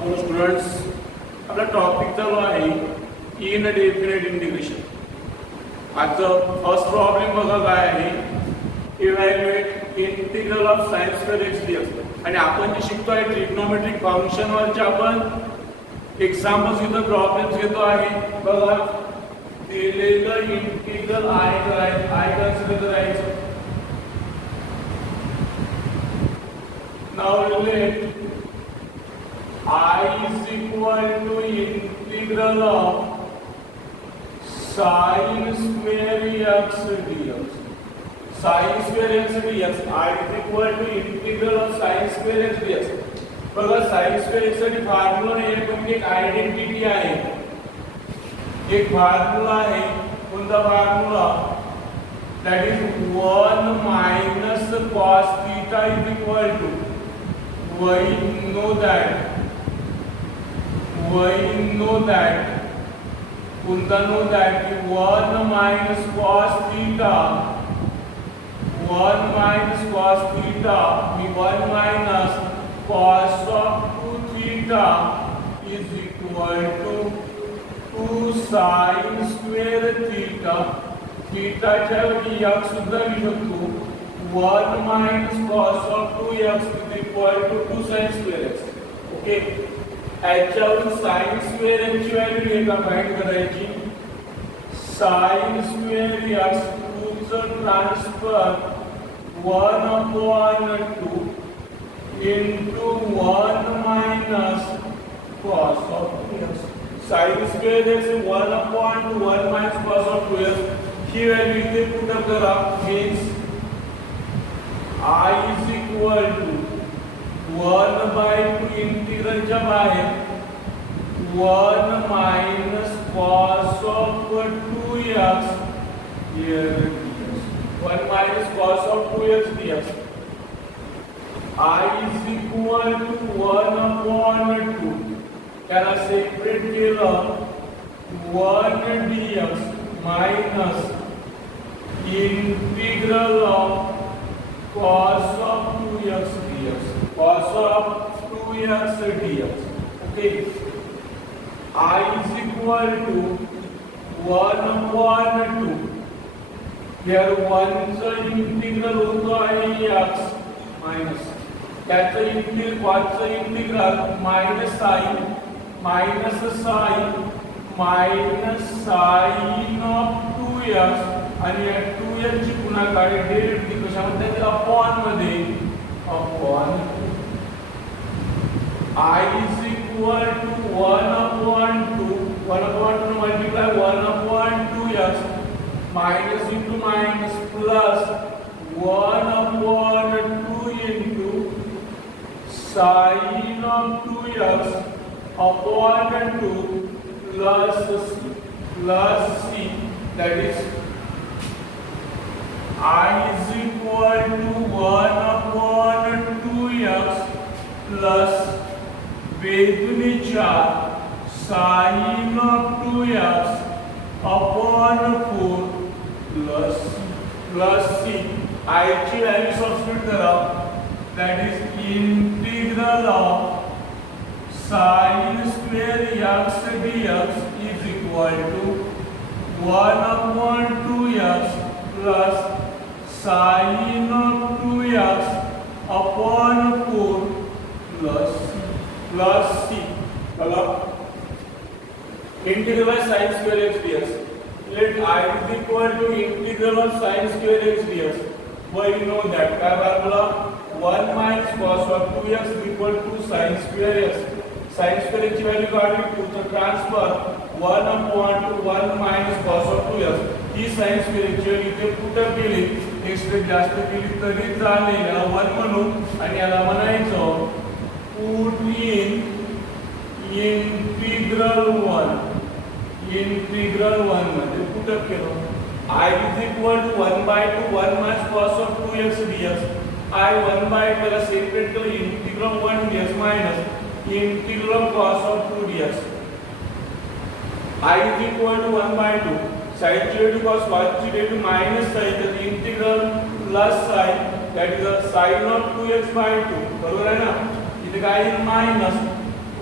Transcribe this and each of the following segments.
Hello students, आपला topic चालू आहे इनडेफिनेट इंटिग्रेशन. आजचं फर्स्ट प्रॉब्लेम बघा काय आहे, evaluate integral of sine square x D x. आणि आपण जे शिकतो आहे ट्रिग्नोमेट्रिक फंक्शनवरचे आपण एक्झाम्पल्स घेतो, प्रॉब्लेम्स घेतो आहे. बघा दिलेलं इंटिग्रल आय कन्सिडर करायचं. Now let I is equal to integral of sin square x dx. Sin square x dx. I is equal to integral of sin square x dx. बघा sin square x साठी formula आहे, पण एक identity आहे, एक formula आहे. कोणता formula? that is 1 minus cos theta is equal to, we know that कोणता know that 1 minus cos theta, 1 minus cos theta me 1 minus cos of 2 theta is equal to 2 sin square theta. theta च्या ऐवजी x सुद्धा लिहू शकतो. 1 minus cos of 2x is equal to 2 sin square x. Okay, याच्यावरून sine square x ची value एका find करायची. Sine square x 2 चं transfer 1/2 into 1 minus cos of 2x. Sine square x 1/2 1 minus cos of 2x. He value इथे put up करा. Means I is equal to 1/2 integral च्या बाहेर 1 minus cos of 2x here dx. 1 minus cos of 2x dx. I is equal to 1/2. त्याला separate केलं 1 dx minus integral of cos of 2x dx. cos of 2x dx. Okay, I is equal to 1/2. here 1 चं integral होतो आहे x minus त्याचं integral cos चं integral minus sin of 2x आणि या 2x ची गुणाकार डेरिव्हेटिव्ह कशामध्ये अपॉन मध्ये upon. I is equal to 1/2 multiply 1/2x minus into minus plus 1/2 into sin of 2x upon 2 plus c, that is I is equal to 1/2x plus बेदुनी 4 sin of 2x upon 4 plus c. I ची value substitute करा. that is integral of sin square x dx is equal to 1/2x plus sin of 2x upon 4 plus c. बघा integral of sin square x dx. let I is equal to integral of sin square x dx. we know that काय formula 1 minus cos of 2x is equal to sin square x. sin square x ची value काढली 2 चं transfer 1/2 1 minus cos of 2x. He sin square x ची value इथे put up केली, express जास्त केली तरी चालेल. याला 1 म्हणू आणि याला म्हणायचं put in इंटिग्रल 1 मध्ये पुट अप केलं. I is equal to 1/2 1 minus cos of 2x dx. I 1/2 ला सेपरेट केलं integral 1 dx minus integral cos of 2 dx. I is equal to 1/2 sin ची व्हॅल्यू cos ची व्हॅल्यू मायनस sin तर integral plus sin that is a sin of 2x/2. बरोबर आहे ना. इथे काय minus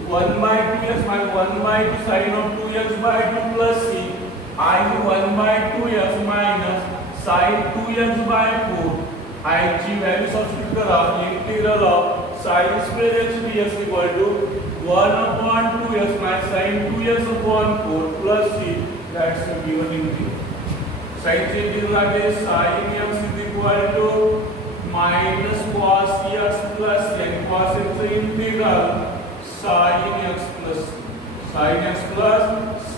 1 by 2x minus 1 by 2 sin of 2x by 2 plus c I 1 by 2x minus sin 2x by 4 I ची value substitute करा integral of sin square x dx equal to 1 upon 2x minus sin 2x upon 4 plus c that's the given integral. Sin चे integral आहे sin x is equal to minus cos x plus n cos x चे integral sin x plus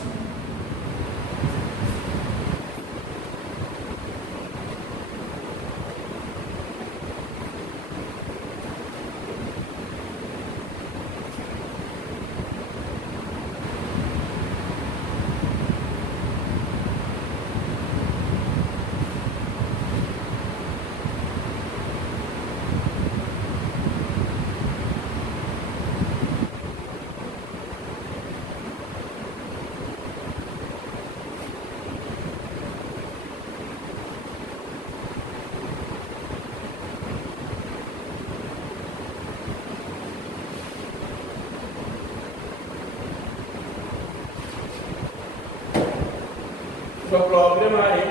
तो problem आहे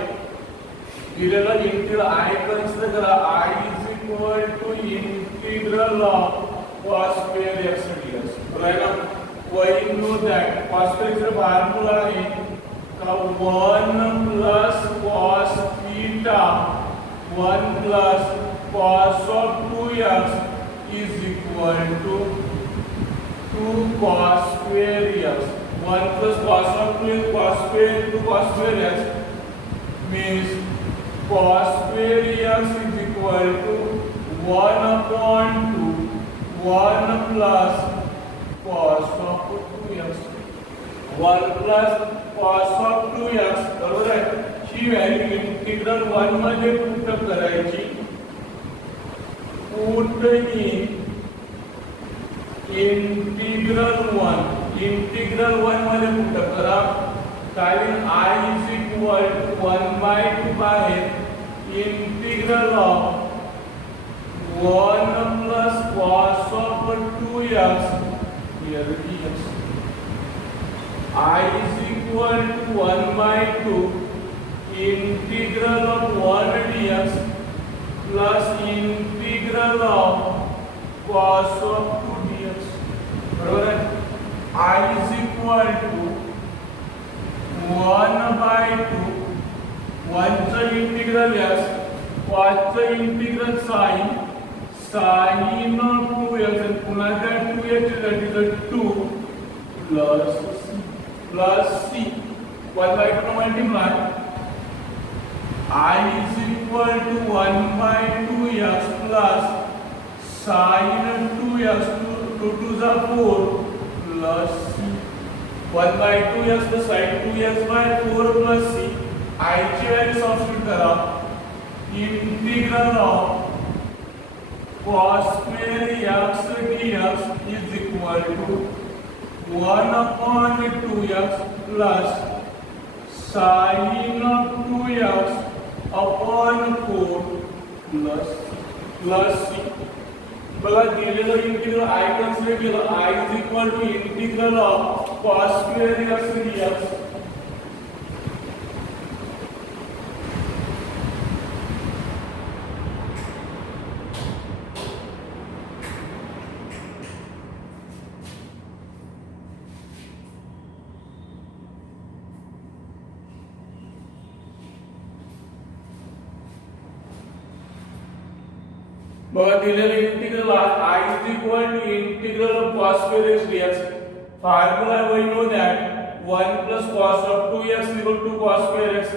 दिलेला integral I consider करा I is equal to integral of cos square x dx right now we know that cos square x formula आहे का 1 plus cos theta 1 plus cos of 2x is equal to 2 cos square x 1 plus cos of 2 is cos square into cos square x means cos square x is equal to 1 upon 2 1 plus cos of 2x 1 plus cos of 2x बरोबर आहे ही value integral 1 मध्ये put करायची put integral 1 मध्ये put करा कारण I is equal to 1 by 2 आहे integral of 1 plus cos of 2x here dx I is equal to 1 by 2 integral of 1 dx plus integral of cos of 2 dx बरोबर आहे I is equal to 1 by 2 1 चा integral s cos चा integral sin of 2x and पुन्हा त्या 2x that is a 2 plus c 1 by 2 multiply I is equal to 1 by 2x plus sin 2x 2 to the 4 plus c 1 by 2x plus sin 2x by 4 plus c I ची value substitute करा integral of cos square x dx is equal to 1 upon 2x plus sin of 2x upon 4 plus c बघा दिलेलं integral I consider केलं I is equal to integral of cos square x dx बघा दिलेलं integral I is equal to integral of cos square x dx formula we know that 1 plus cos of 2x equal to cos square x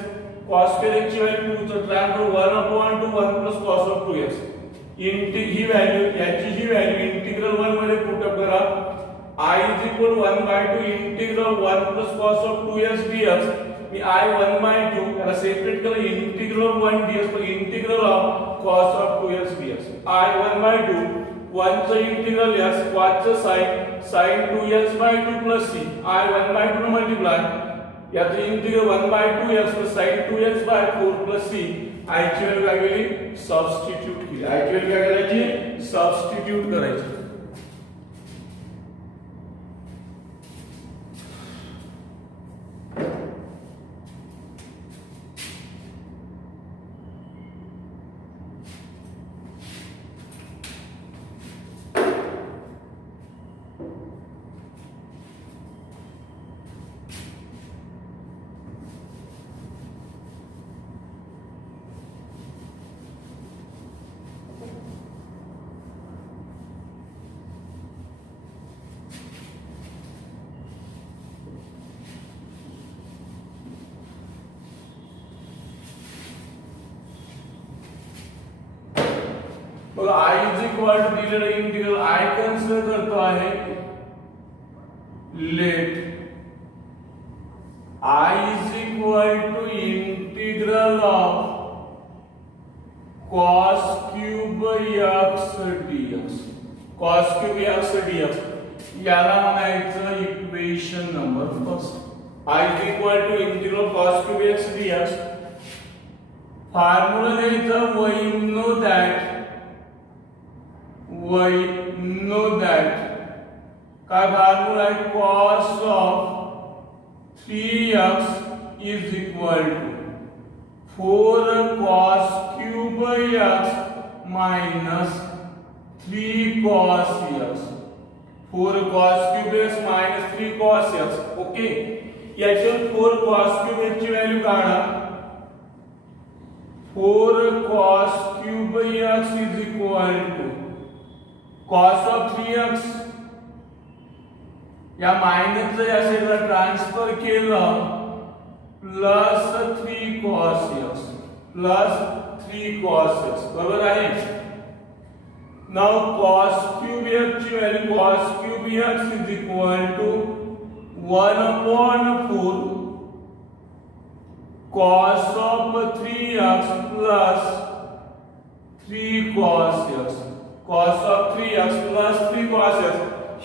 ची value 2 चा transfer 1 upon 2 1 plus cos of 2x he value याची ही value integral 1 मध्ये put up करा I is equal to 1 by 2 integral 1 plus cos of 2x dx me I 1 by 2 याला separate करा integral of 1 dx per integral of cos of 2x dx I 1 by 2 1 चा integral s cos चा sin 2x by 2 plus c I 1 by 2 multiply याचे integral 1 by 2x plus sin 2x by 4 plus c I ची value काय केली substitute केली I ची value काय करायची सबस्टिट्यूट करायची बघा I इज इक्वल टू दिलेलं इंटिग्रल I कन्सिडर करतो आहे let I is equal to integral of cos cube x dx cos cube x dx याला म्हणायचं equation number first I is equal to integral cos cube x dx formula द्यायचं we know that काय formula आहे cos of 3x is equal to 4 cos cube x minus 3 cos x 4 cos cube x minus 3 cos x okay याच्यात 4 cos cube x ची value काढा 4 cos cube x is equal to cos of 3x या minus या साईडला transfer केलं plus 3 cos x plus 3 cos x बरोबर आहे now cos cube x ची value cos cube x is equal to 1 upon 4 cos of 3x plus 3 cos x cos of 3x plus 3 cos x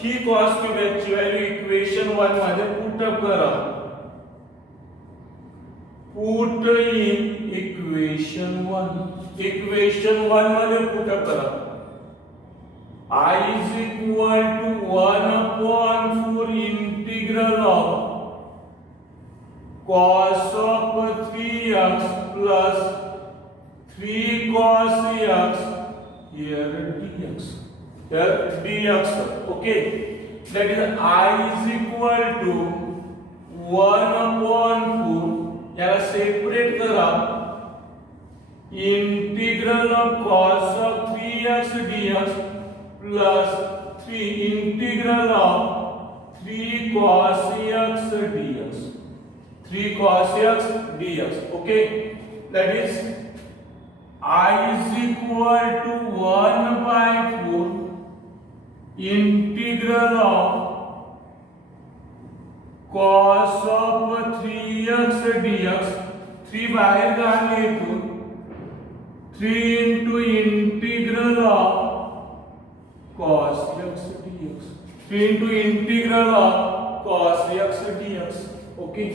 he cos cube x ची value equation 1 मध्ये put up करा put in equation 1 मध्ये put up करा I is equal to 1 upon 4 integral of cos of 3x plus 3 cos x here dx okay that is I is equal to 1 upon 4 याला separate करा integral of cos of 3x dx plus 3 integral of 3 cos x dx 3 cos x dx okay that is I is equal to 1 by 4 integral of cos of 3x dx 3 बाहेर काढले इथून 3 into integral of cos x dx 3 into integral of cos x dx okay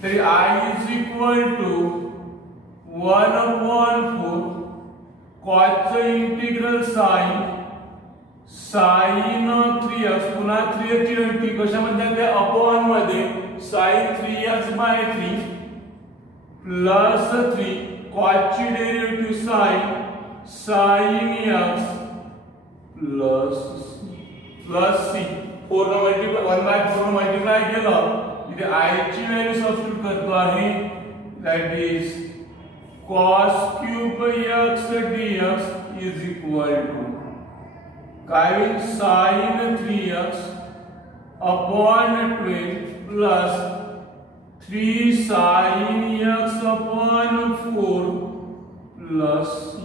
then I is equal to 1 upon 4 cos चं integral sin 3x पुन्हा 3x ची value कशामध्ये आहे upon मध्ये sin 3x by 3 plus 3 cos ची derivative sin x plus c 4 ने multiply 1 by 4 multiply केलं इथे I ची व्हॅल्यू सबस्टिट्यूट करतो आहे that is cos cube x dx is equal to काय होईल sin 3x upon 12 plus 3 sin x upon 4 plus c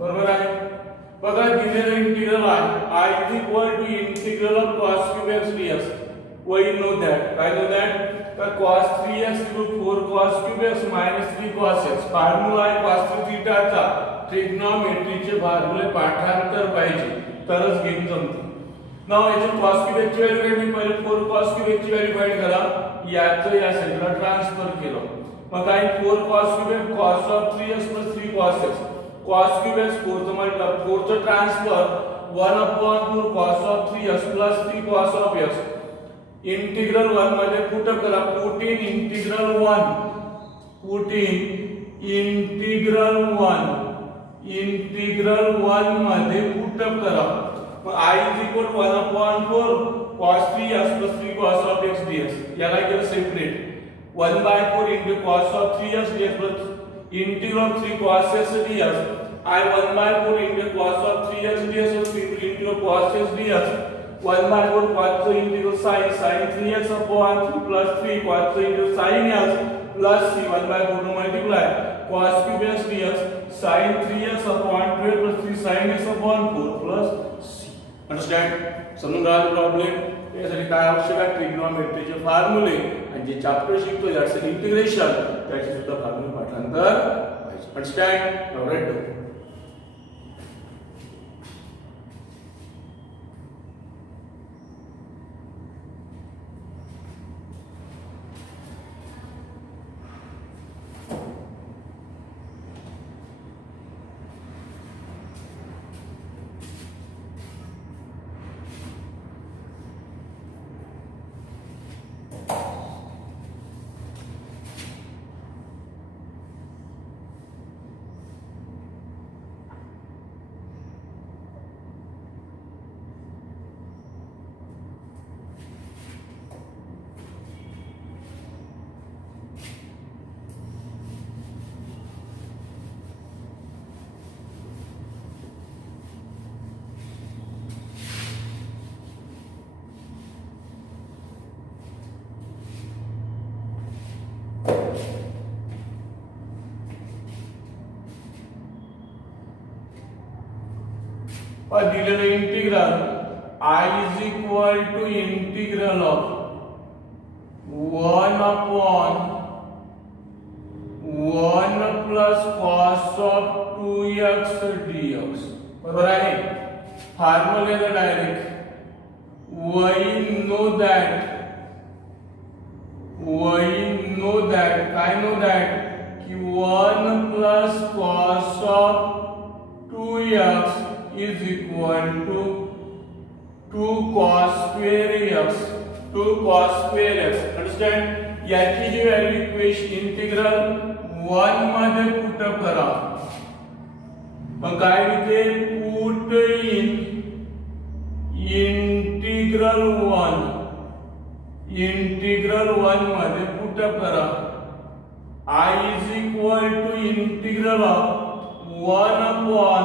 बरोबर आहे बघा दिलेलं इंटिग्रल आहे I is equal to integral of cos cube x dx we know that काय know that तर cos 3x into 4 cos cube x minus 3 cos x formula आहे cos theta चा ट्रिग्नोमेट्रीचे फॉर्म्युले पाठांतर पाहिजे तरच गेम जमते नाउ याचे cos cube x ची व्हॅल्यू काय मी पहिले 4 cos cube x ची व्हॅल्यू फाइंड करा याचं या साईडला ट्रान्सफर केलं मग काय 4 cos cube x cos of 3x plus 3 cos x cos cube x 4 चं मतलब 4 चं transfer 1 upon 4 cos of 3x plus 3 cos of x integral 1 मध्ये पुट करा पुट इन इंटिग्रल 1 मध्ये पुट करा मग I is equal to 1 upon 4 cos 3x plus 3 cos of x dx याला केलं separate 1 by 4 into cos of 3x dx plus integral of 3 cos x dx I 1 by 4 into cos of 3x dx plus integral cos x dx 1 by 4 cos the integral sin 3x upon 3 plus 3 cos the integral sin x plus c 1 by 4 to multiply cos cube x dx sin 3x upon 12 plus 3 sin x upon 4 plus c. Understand? समजून राहिला problem? यासाठी काय आवश्यक आहे? ट्रिग्नोमेट्रीचे फॉर्म्युले आणि जे chapter शिकतो याचं इंटिग्रेशन त्याचे सुद्धा फॉर्म्युले पाठांतर पाहिजे. अंडरस्टँड? Now write down. दिलेलं integral I is equal to integral of 1 upon 1 plus cos of 2x dx. बरोबर आहे? फॉर्म्युला आहे डायरेक्ट. we know that काय know that की 1 plus cos of 2x is equal to 2 cos square x. 2 cos square x. Understand? याची जी value equation integral 1 मध्ये put करा. मग काय लिहिते? पुट इन इंटिग्रल 1 मध्ये पुट करा. I is equal to integral of 1 upon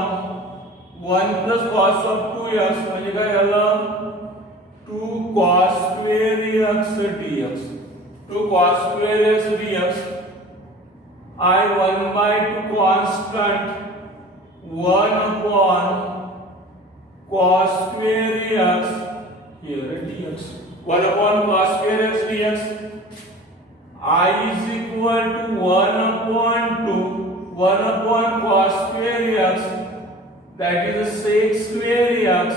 1 plus cos of 2x म्हणजे काय झालं? 2 cos square x dx. 2 cos square x dx. I 1 by 2 constant 1 upon cos square x here dx. 1 upon cos square x dx. I is equal to 1 upon 2 1 upon cos square x, that is sec square x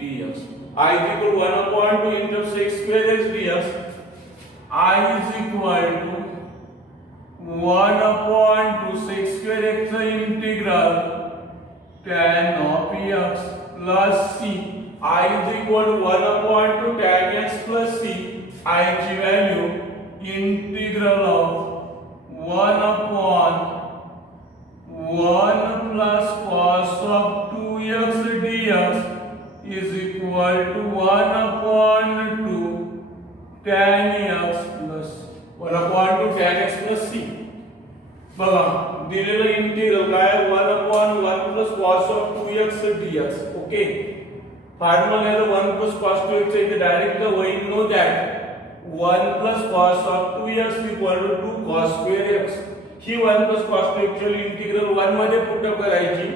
dx. I is equal to 1 upon 2 into sec square x dx. I is equal to 1 upon 2 sec square x integral tan of x plus c. I is equal to 1 upon 2 tan x plus c. I ची value integral of 1 upon 1 plus cos of 2x dx is equal to 1 upon 2 tan x plus 1 upon 2 tan x plus c. बघा दिलेलं integral काय 1 upon 1 plus cos of 2x dx. Okay, formula आहे 1 plus cos 2x इथे direct होईल. Know that 1 plus cos of 2x equal to 2 cos square x. He 1 plus cos 2 actually integral 1 मध्ये put up करायची.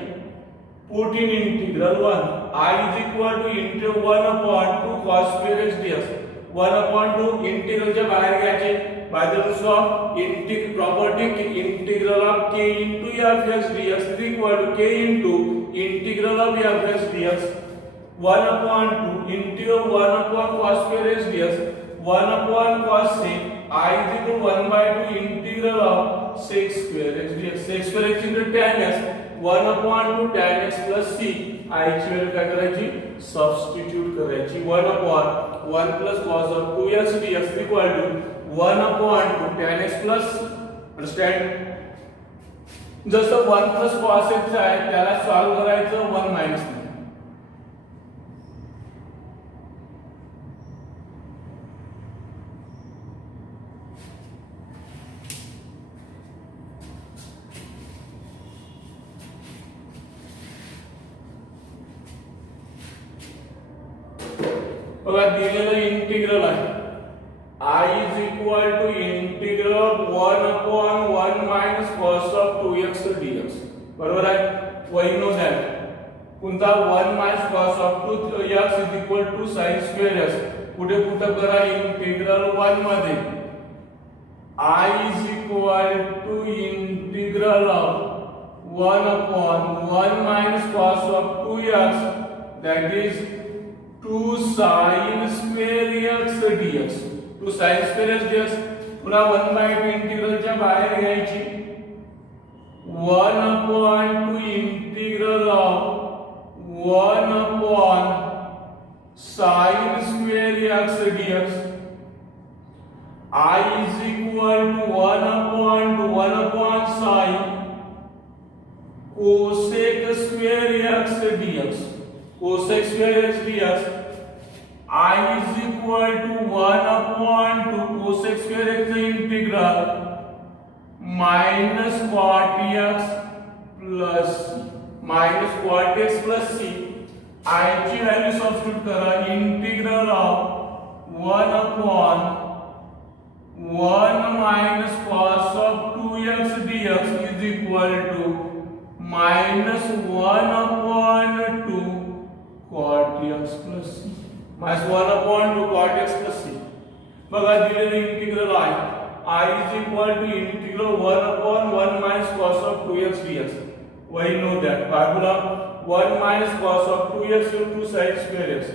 Put in integral 1. I is equal to into 1 upon 2 cos square x dx. 1 upon 2 इंटिग्रलच्या बाहेर घ्यायचे. By the rules of integral property, integral of k into f(x) dx is equal to k into integral of f(x) dx. 1 upon 2 integral 1 upon cos square x dx. 1 upon cos sec. I is equal to 1 by 2 integral of sec square x dx. Sec square x into tan x. 1 upon 2 tan x plus c. I ची value काय करायची? Substitute करायची. 1 upon 1 plus cos of 2x dx is equal to 1 upon 2 tan x plus. Understand? जसं 1 plus cos x आहे त्याला solve करायचं 1 minus 9. बघा दिलेलं इंटिग्रल आहे. I is equal to integral of 1 upon 1 minus cos of 2x dx. बरोबर आहे. वही नो दॅट कोणता 1 minus cos of 2x is equal to sine square x. पुढे कुठं करा इंटिग्रल 1 मध्ये I is equal to integral of 1 upon 1 minus cos of 2x, that is 2 sin square x dx. 2 sin square x dx पुन्हा 1/2 इंटिग्रलच्या बाहेर घ्यायची. 1 upon 2 integral of 1 upon sin square x dx. I is equal to 1 upon sin cosec square x dx. Cosec square x dx. I is equal to 1 upon 2 cosec square x integral minus cot x plus c. Minus cot x plus c. I ची value substitute करा. Integral of 1 upon 1 minus cos of 2x dx is equal to minus 1 upon 2 cot x plus c. minus 1 upon 2 cot x plus c. बघा दिलेले integral आहे. I is equal to integral 1 upon 1 minus cos of 2x dx. वही know that formula 1 minus cos of 2x into sin square x.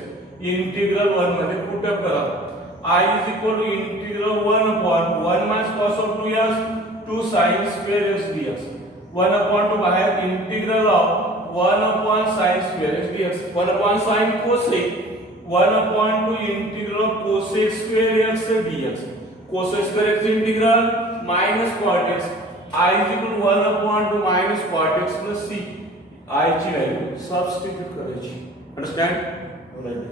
Integral 1 मध्ये put up करा. I is equal to integral 1 upon 1 minus cos of 2x to sin square x dx. 1 upon 2 बाहेर integral of 1 upon sin square x dx. 1 upon sin cosec 1 upon 2 integral of cosec square x dx. Cosec square x integral minus cot x. I is equal to 1 upon 2 minus cot x plus c. I ची value substitute करायची. Understand? Right.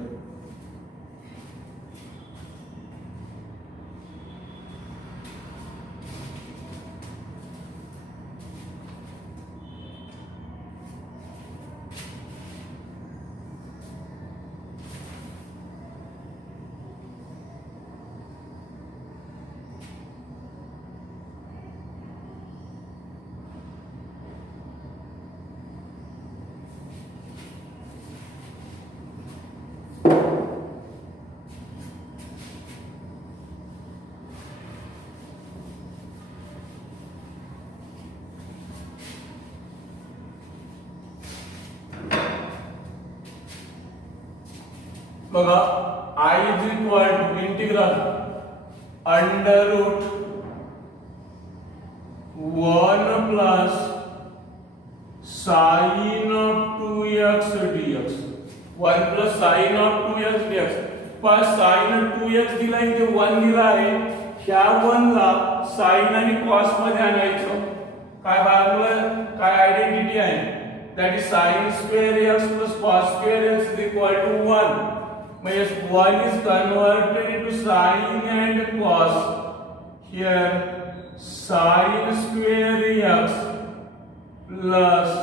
बघा I is equal to integral under root 1 plus sin of 2x dx. 1 plus sin of 2x dx. पण sin of 2x दिला इथे 1 दिला आहे. ह्या 1 ला sin आणि cos मध्ये आणायचं. काय फॉर्म्युला काय आयडेंटिटी आहे? that is sin square x plus cos square x is equal to 1. Means 1 is converted into sin and cos. Here sin square x plus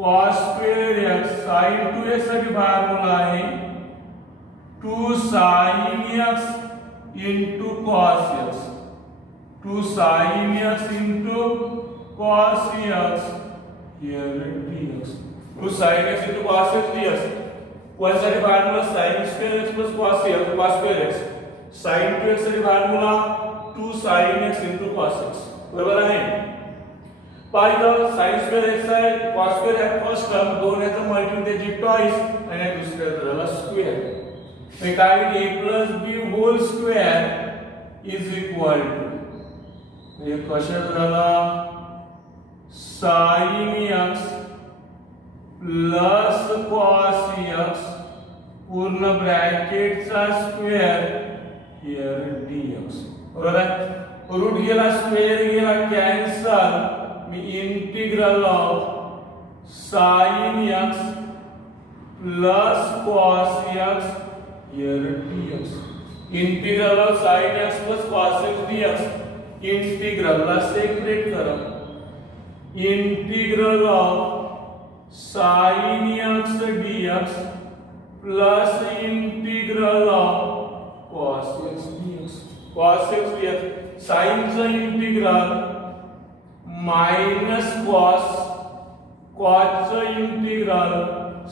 cos square x. sin 2x साठी formula आहे 2 sin x into cos x. 2 sin x into cos x. Here dx. 2 sin x into cos x dx. One साठी formula sin square x plus cos square x. sin 2x साठी formula 2 sin x into cos x. बरोबर आहे. पाहिलं sin square x आहे cos square x first term दोन याचं multiplication twice आणि दुसऱ्या झाला स्क्वेअर. हे काय a plus b whole square is equal to हे कशात झाला sin x plus cos x पूर्ण ब्रॅकेटचा स्क्वेअर हियर dx. बरोबर आहे. रूट गेला स्क्वेअर गेला cancel. Me integral of sin x plus cos x here dx. Integral of sin x plus cos x dx. Integral ला सेपरेट करा. Integral of sin x dx plus integral of cos x dx. cos x dx sin चा integral minus cos cos integral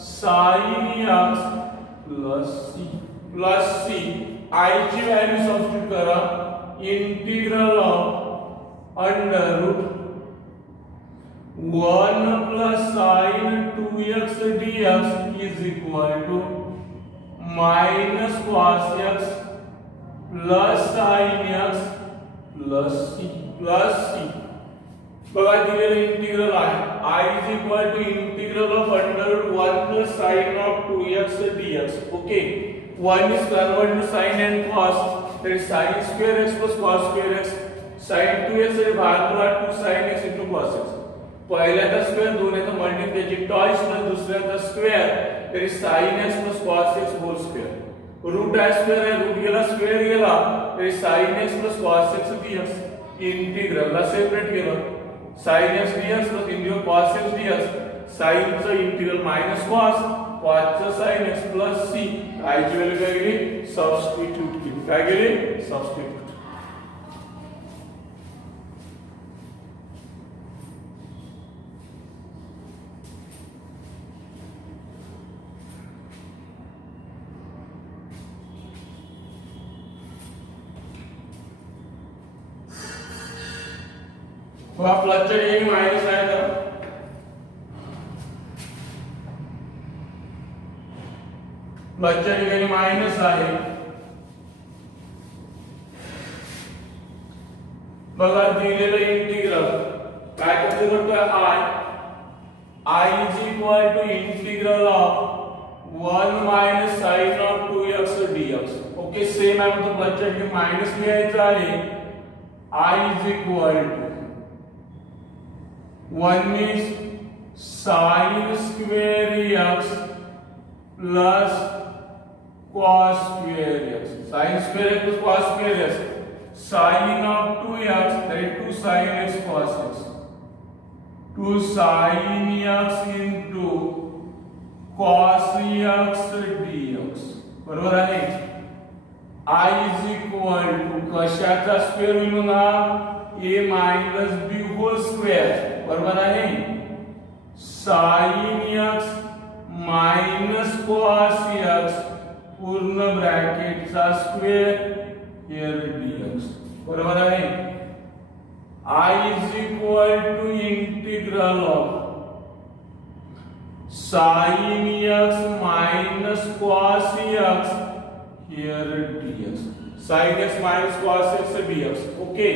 sin x plus c I ची value substitute करा integral of under root 1 plus sin 2x dx is equal to minus cos x plus sin x plus c बघा दिलेलं integral आहे I is equal to integral of under root 1 plus sin of 2x dx. Okay, 1 is converted to sin and cos, that is sin square x plus cos square x. sin 2x आणि भागाला 2 sin x into cos x. पहिल्याचा square दोन्हीचा multiplication twice plus दुसऱ्याचा square, that is sin x plus cos x whole square. Root आहे square आहे, root गेला square गेला, that is sin x plus cos x dx. Integral ला separate केलं sin x dx plus integral cos x dx. sin चं integral minus cos, cos चं sin x plus c. I ची value काय गेली substitute केली, काय गेली सबस्टिट्यूट. बघा प्लसच्या ठिकाणी मायनस आहे तर प्लसच्या ठिकाणी मायनस आहे. बघा दिलेलं इंटिग्रल काय कसं करतोय I is equal to integral of 1 minus sin of 2x dx. Okay same आहे म्हणजे प्लसच्या ठिकाणी मायनस लिहायचं आहे. I is equal to 1 is sin square x plus cos square x. Sin square x plus cos square x. Sin of 2x, that is 2 sin x cos x. 2 sin x into cos x dx. बरोबर आहे. I is equal to कशाचा square होईल ना a minus b whole square. बरोबर आहे. sin x minus cos x पूर्ण ब्रॅकेटचा square here dx. बरोबर आहे. I is equal to integral of sin x minus cos x here dx. Sin x minus cos x dx. Okay.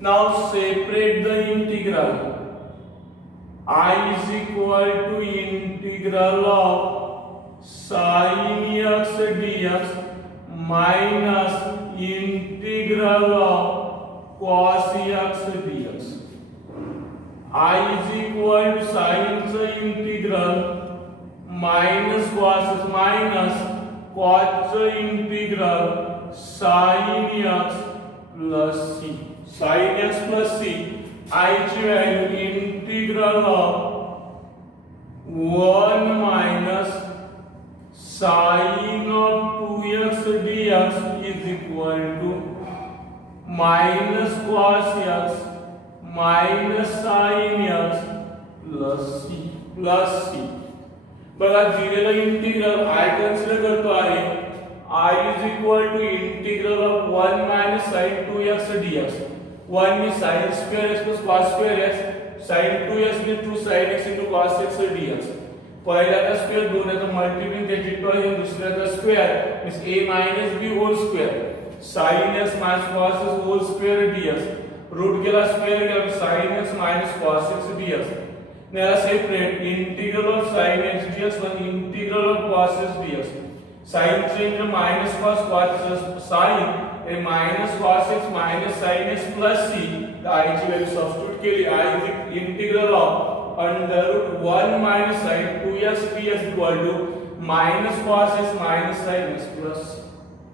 Now separate the integral. I is equal to integral of sin x dx minus integral of cos x dx. I is equal to sin चा integral minus cos x minus cos चा integral sin x plus c. sin x plus c. I ची value integral of 1 minus sin of 2x dx is equal to minus cos x minus sin x plus c. बघा दिलेलं integral I consider करतो आहे. I is equal to integral of 1 minus sin 2x dx. 1 is sin square x plus cos square x. sin 2x is 2 sin x into cos x dx. पहिल्याचा square दोन्हीचा multiplication twice दुसऱ्याचा square means a minus b whole square. sin x minus cos x whole square dx. Root गेला square गेला sin x minus cos x dx. now separate integral of sin x dx plus integral of cos x dx. sin change minus cos sin a minus cos x minus sin x plus c. the I ची value substitute केली. I is integral of under root 1 minus sin 2x dx equal to minus cos x minus sin x plus.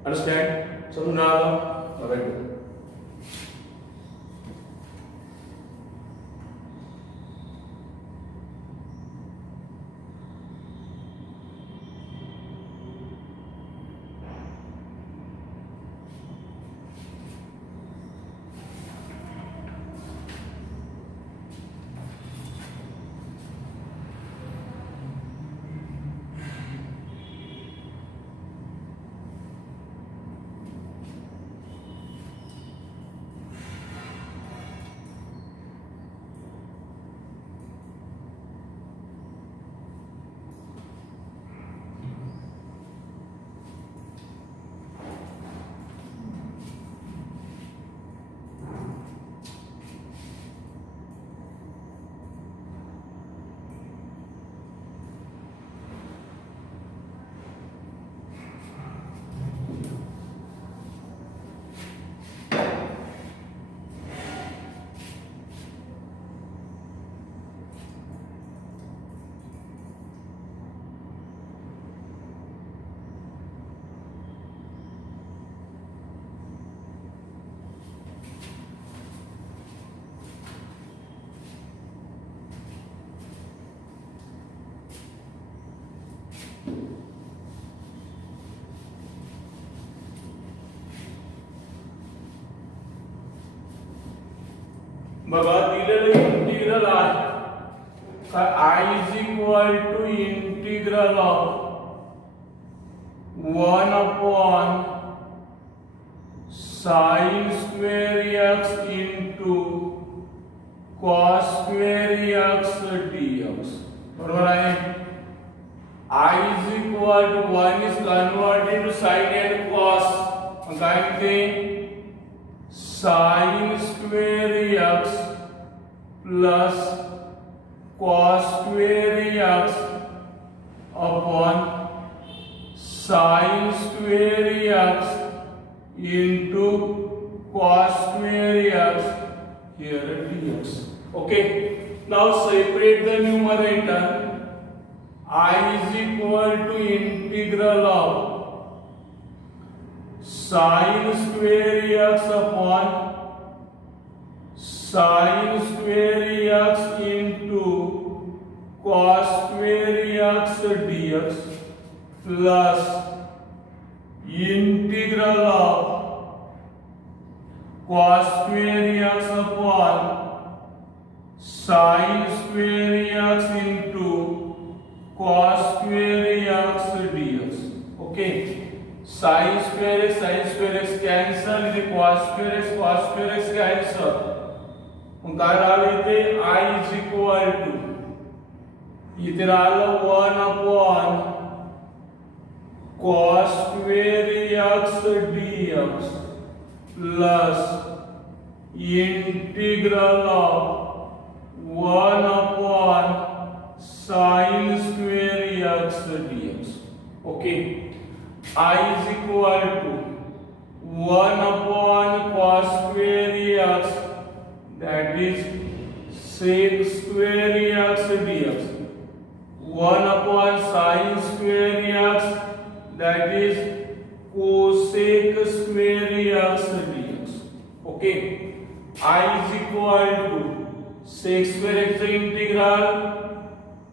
Understand? So now alright. बघा दिलेलं integral आहे काय I is equal to integral of 1 upon sin square x into cos square x dx बरोबर आहे I is equal to 1 is converted to sin and cos काय ते sin square x plus cos square x upon sin square x into cos square x here dx. Okay, now separate the numerator. I is equal to integral of sin square x upon sin square x into cos square x dx plus integral of cos square x upon sin square x into cos square x dx. Okay, sin square x cancel, इथे cos square x cancel. मग काय राहिलं इथे I is equal to इथे राहिलं 1 upon cos square x dx plus integral of 1 upon sin square x dx. Okay, I is equal to 1 upon cos square x, that is sec square x dx, 1 upon sin square x, that is cosec square x dx. Okay, I is equal to sec square x integral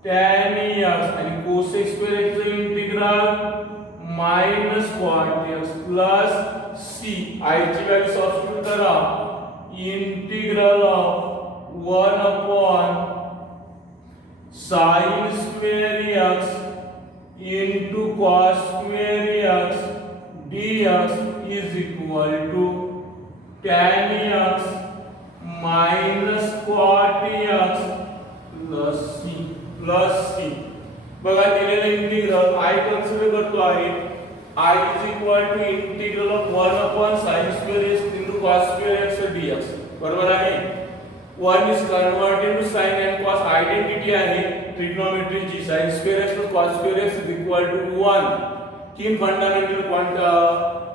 tan x and cosec square x integral minus cot x plus c. I ची value substitute करा. Integral of 1 upon sin square x into cos square x dx is equal to tan x minus cot x plus c. बघा दिलेलं integral I consider करतो आहे I is equal to integral of 1 upon sin square x into cos square x dx. बरोबर आहे 1 is converted to sin and cos identity आहे trigonometry ची sin square x plus cos square x is equal to 1. तीन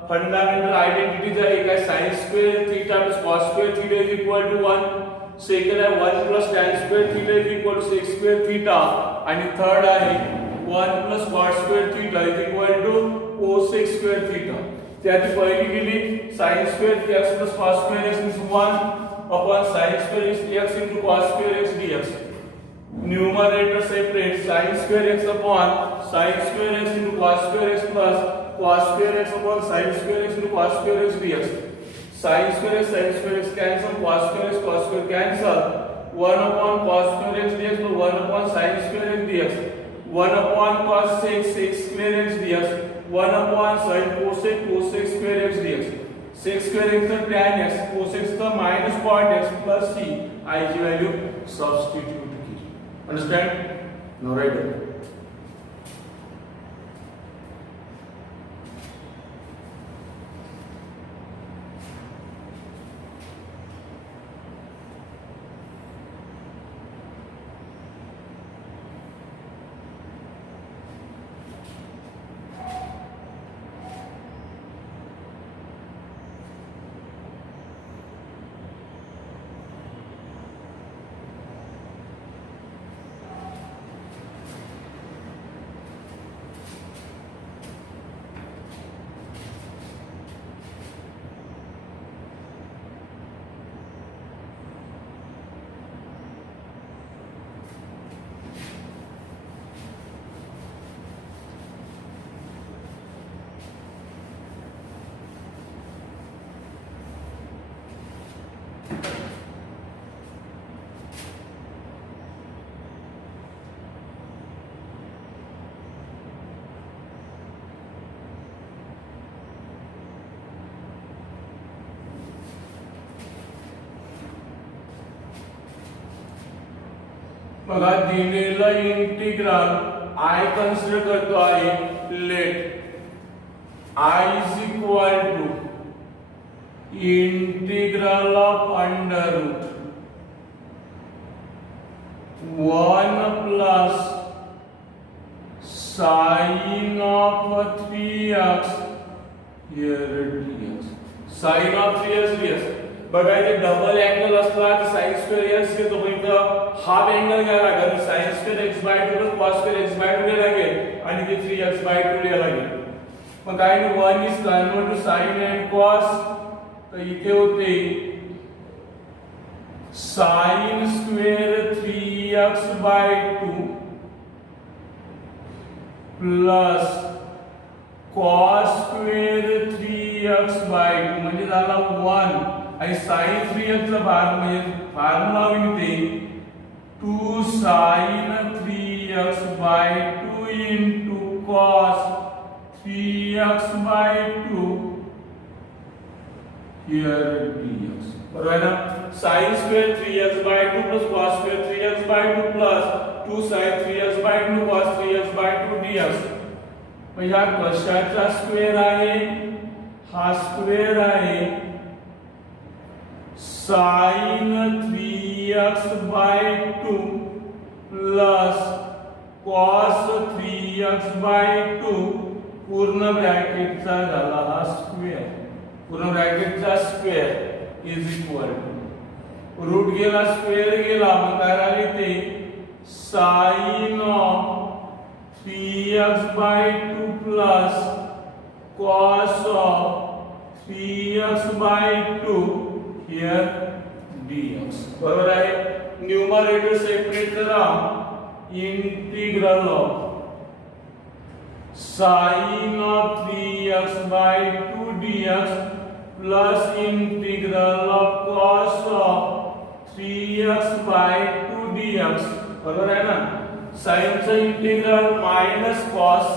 fundamental identities आहे काय sin square theta plus cos square theta is equal to 1. Second आहे 1 plus tan square theta is equal to sec square theta आणि third आहे 1 plus cot square theta is equal to cosec square theta. त्याची पहिली केली sin square x plus cos square x is 1 upon sin square x into cos square x dx. Numerator separate sin square x upon sin square x into cos square x plus cos square x upon sin square x into cos square x dx. Sin square x cancel, cos square cancel. 1 upon cos square x dx plus 1 upon sin square x dx. 1 upon cos sec square x dx. 1 upon sin cosec square x dx. Sec square x is tan x, cosec is minus cot x plus c. I ची value substitute की. Understand? Now write it. बघा दिलेलं integral I consider करतो आहे let I is equal to integral of under root 1 plus sine of 3x here dx sine of 3x dx बघा इथे double angle असला तर sin स्क्वेअर x घेतो पण इथं हाफ अँगल घ्यायला लागेल sin square x by 2 plus cos square x by 2 घ्यायला लागेल आणि ते 3x बाय 2 घ्यायला लागेल मग काय 1 is convert to sin and cos तर इथे होते sin square 3x bye 2 plus cos square 3x bye 2 म्हणजे झाला 1 आणि sin 3x चा भाग म्हणजे फॉर्म्युला लिहिते 2 sin 3x bye 2 into cos 3x bye 2 here dx बरोबर आहे ना sin square 3x bye 2 plus cos square 3x bye 2 plus 2 sin 3x bye 2 cos 3x bye 2 dx म्हणजे हा कशाचा स्क्वेअर आहे हा स्क्वेअर आहे sin 3x bye 2 plus cos 3x bye 2 पूर्ण ब्रॅकेटचा झाला हा स्क्वेअर पूर्ण ब्रॅकेटचा square is equal to root गेला स्क्वेअर गेला मग काय राहिले ते sin of 3x bye 2 plus cos of 3x bye 2 here dx बरोबर आहे न्यूमरेटर सेपरेट करा integral of sin of 3x by 2 dx plus integral of cos of 3x by 2 dx बरोबर आहे ना sin चा integral minus cos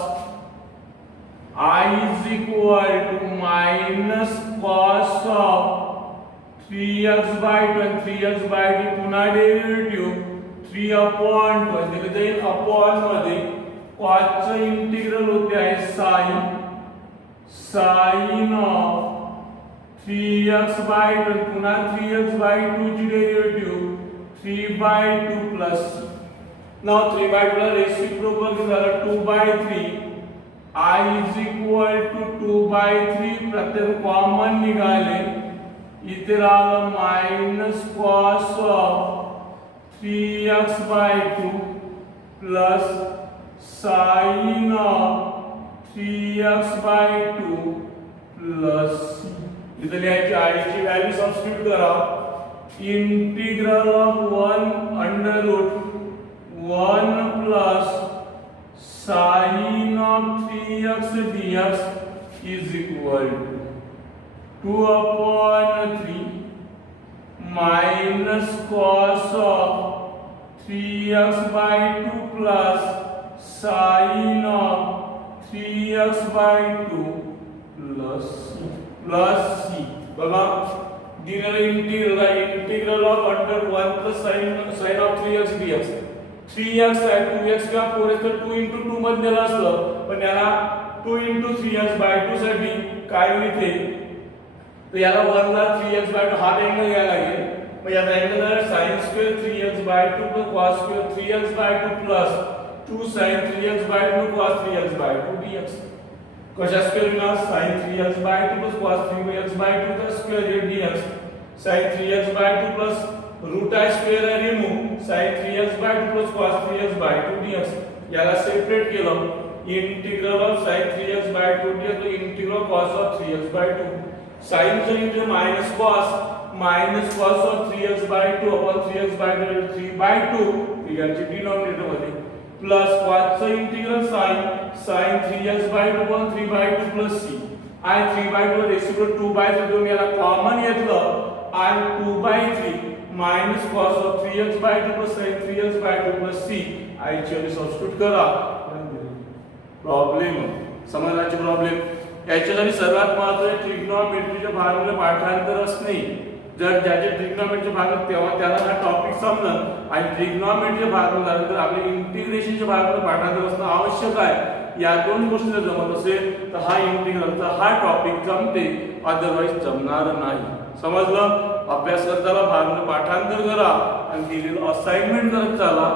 I is equal to minus cos of 3x by 2 and 3x by 2 पुन्हा derivative 3 upon 2 दिले जाईल upon मध्ये cos चे integral होते आहे sin of 3x by 2 पुन्हा 3x by 2 ची derivative 3 by 2 plus now 3 by 2 ला रेसिप्रोकल झाला 2 by 3 I is equal to 2 by 3 प्रत्येक कॉमन निघाले इथे राहिलं minus cos of 3x by 2 plus sin of 3x by 2 plus इथे लिहायची I ची व्हॅल्यू सबस्टिट्यूट करा integral of 1 under root 1 plus sin of 3x dx is equal to 2 upon 3 minus cos of 3x by 2 plus sin of 3x by 2 plus c बघा दिलेलं integral of under 1 plus sin of 3x dx 3x आहे 2x किंवा 4x तर 2 into 2 मध्ये दिलं असतं पण याला 2 into 3x by 2 साठी काय लिहिते तर याला 1 ला 3x by 2 हाफ अँगल घ्यायला लागेल मग याचा अँगल आहे sin square 3x by 2 plus cos square 3x by 2 plus 2 sin 3x by 2 cos 3x by 2 dx कशा स्क्वेअर मिळणार sin 3x by 2 plus cos 3x by 2 चा square dx sin 3x by 2 plus root I square आहे remove sin 3x by 2 plus cos 3x by 2 dx याला separate केलं integral of sin 3x by 2 dx integral cos of 3x by 2 sin चा integral minus cos of 3x by 2 upon 3x by 2 3 by 2 याची denominator मध्ये plus cos चा integral sin 3x by 2 upon 3 by 2 plus c I 3 by 2 reciprocal 2 by 3 दोन याला common घेतलं I 2 by 3 minus cos of 3x by 2 plus sin 3x by 2 plus c I ची substitute करा problem समजण्याची problem याच्यासाठी सर्वात महत्त्वाचे ट्रिग्नोमेट्रीचे फॉर्म्युला पाठांतर असणे जर ज्याचे ट्रिग्नॉमेट्रीचे भाग आहेत तेव्हा त्याला हा टॉपिक समजणं आणि ट्रिग्नॉमेट्रीचे भाग झाल्यानंतर आपले इंटिग्रेशनचे भाग पाठांतर असणं आवश्यक आहे। या दोन गोष्टी जर जमत असेल तर हा इंटिग्रलचा हा टॉपिक जमते, अदरवाईज जमणार नाही। समजलं? अभ्यास करताना भाग पाठांतर करा आणि दिलेलं असाइनमेंट करत चला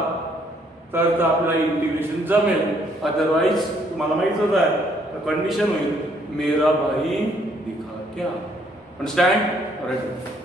तर आपल्याला इंटिग्रेशन जमेल, अदरवाईज तुम्हाला माहितीच आहे कंडिशन होईल मेरा भाई दिखा क्या। अंडरस्टँड? राईट।